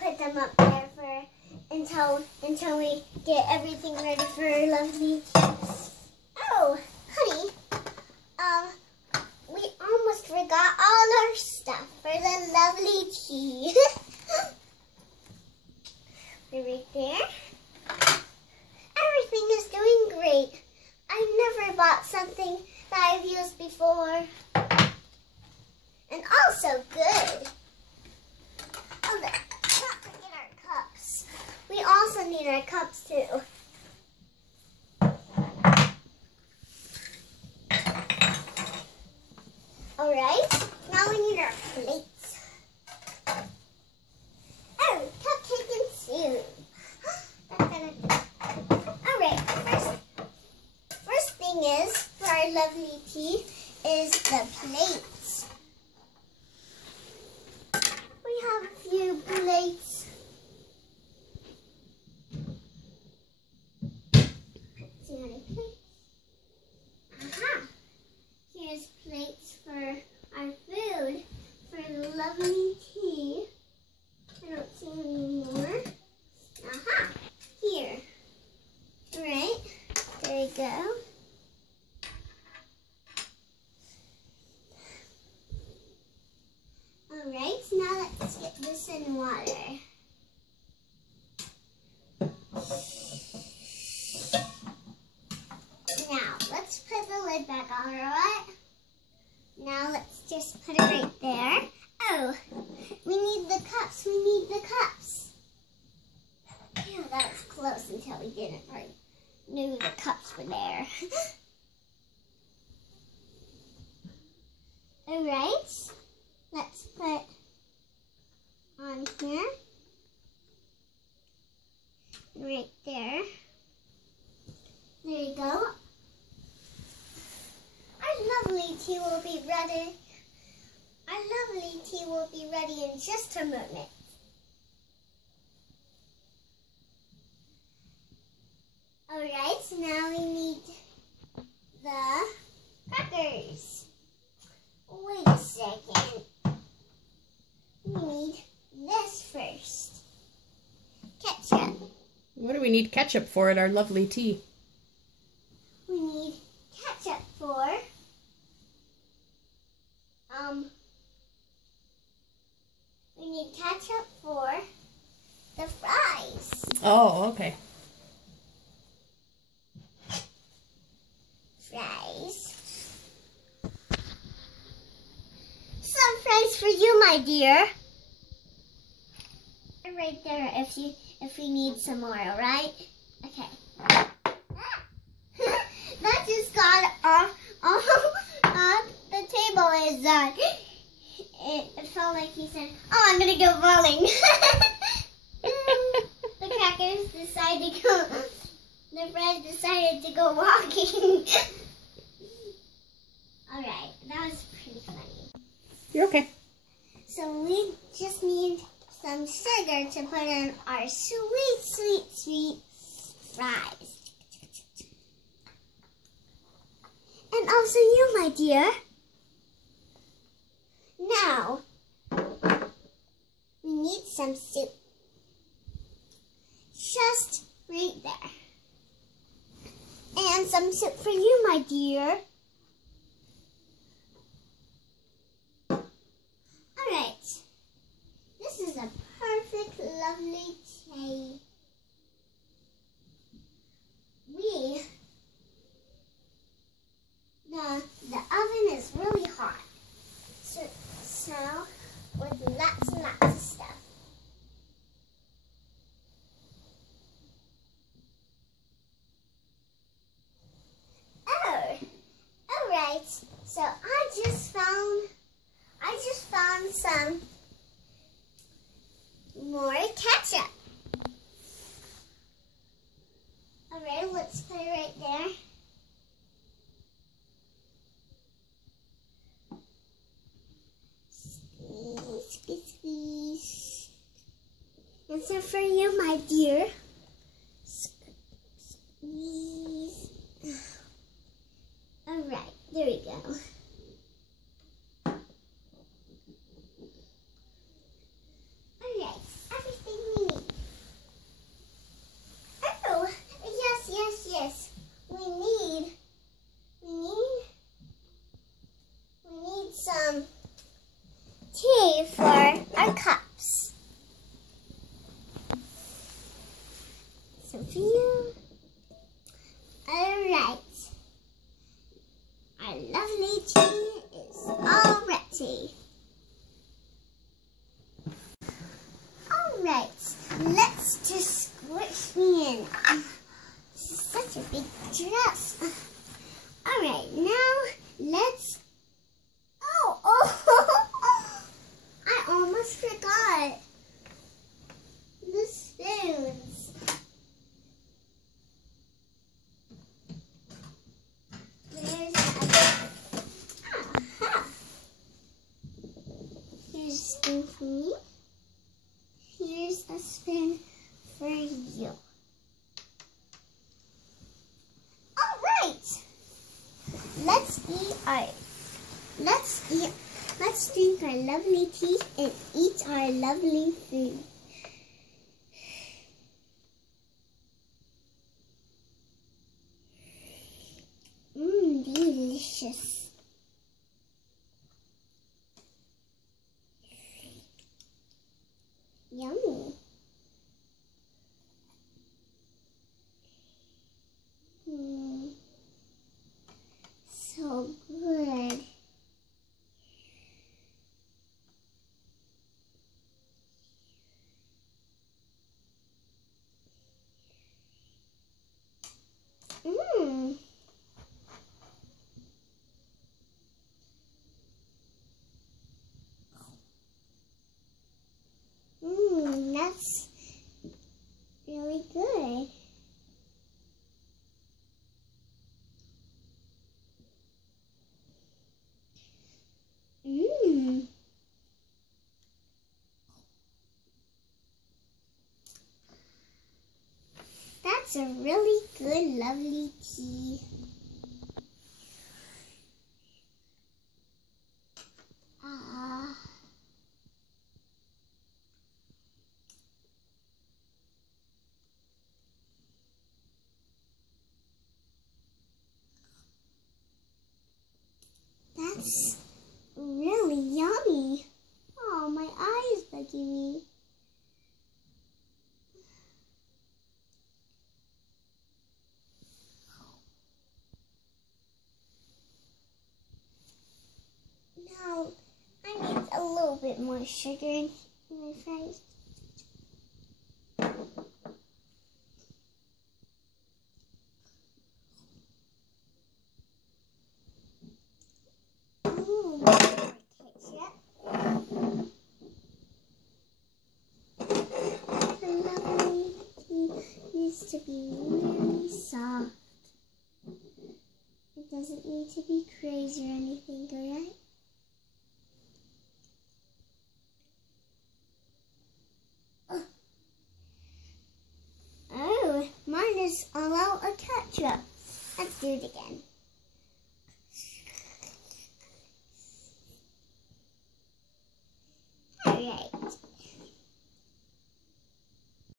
put them up there for until we get everything ready for our lovely tea. Oh, honey, we almost forgot all our stuff for the lovely tea. They're right there. Everything is doing great. I never bought something that I've used before. And also good. Oh, not forget our cups. We also need our cups too. Alright, now we need our plates. Oh, cupcake and soup. Alright, first thing is, for our lovely tea, is the plates. We have a few plates. See any plates? Aha! Here's plates for our food, for the lovely tea. I don't see any more. Aha! Here. Right. There you go. Alright, now let's get this in water. Now, let's put the lid back on, alright? Now let's just put it right there. Oh, we need the cups, we need the cups. Yeah, that was close until we didn't knew the cups were there. Alright, let's put on here. Right there. There you go. Our lovely tea will be ready. Our lovely tea will be ready in just a moment. Alright, so now we need the crackers. Wait a second. We need this first. Ketchup. What do we need ketchup for at our lovely tea? We need ketchup for we need ketchup for the fries. Oh, okay. Fries. Some fries for you, my dear. Right there if we need some more, alright? Okay. That just got off the table is it felt like he said, "Oh, I'm gonna go bowling." The crackers decided to go. The fries decided to go walking. All right, that was pretty funny. You're okay. So we just need some sugar to put in our sweet, sweet, sweet fries. And also you, my dear. Now, we need some soup. Just right there. And some soup for you, my dear. Alright. This is a perfect, lovely tea. The oven is really hot. So with lots and lots of stuff. Oh, alright. So I just found some more ketchup. Alright, let's put it right there. Squeeze, squeeze. And so for you, my dear. Squeeze. Alright, there we go. Alright, everything Our lovely tea is all ready. Alright, let's just squish me in. This is such a big dress. Alright, now let's... Oh! I almost forgot the spoons. Here's a spoon for me. Here's a spoon for you. All right. Let's drink our lovely tea and eat our lovely food. Delicious. Yummy. So good. That's really good. That's a really good, lovely tea. That's really yummy. Oh, my eye is bugging me. Now, I need a little bit more sugar in my fries. Ketchup. The lovely tea needs to be really soft. It doesn't need to be crazy or anything, alright? Oh, mine is all out of ketchup. Let's do it again.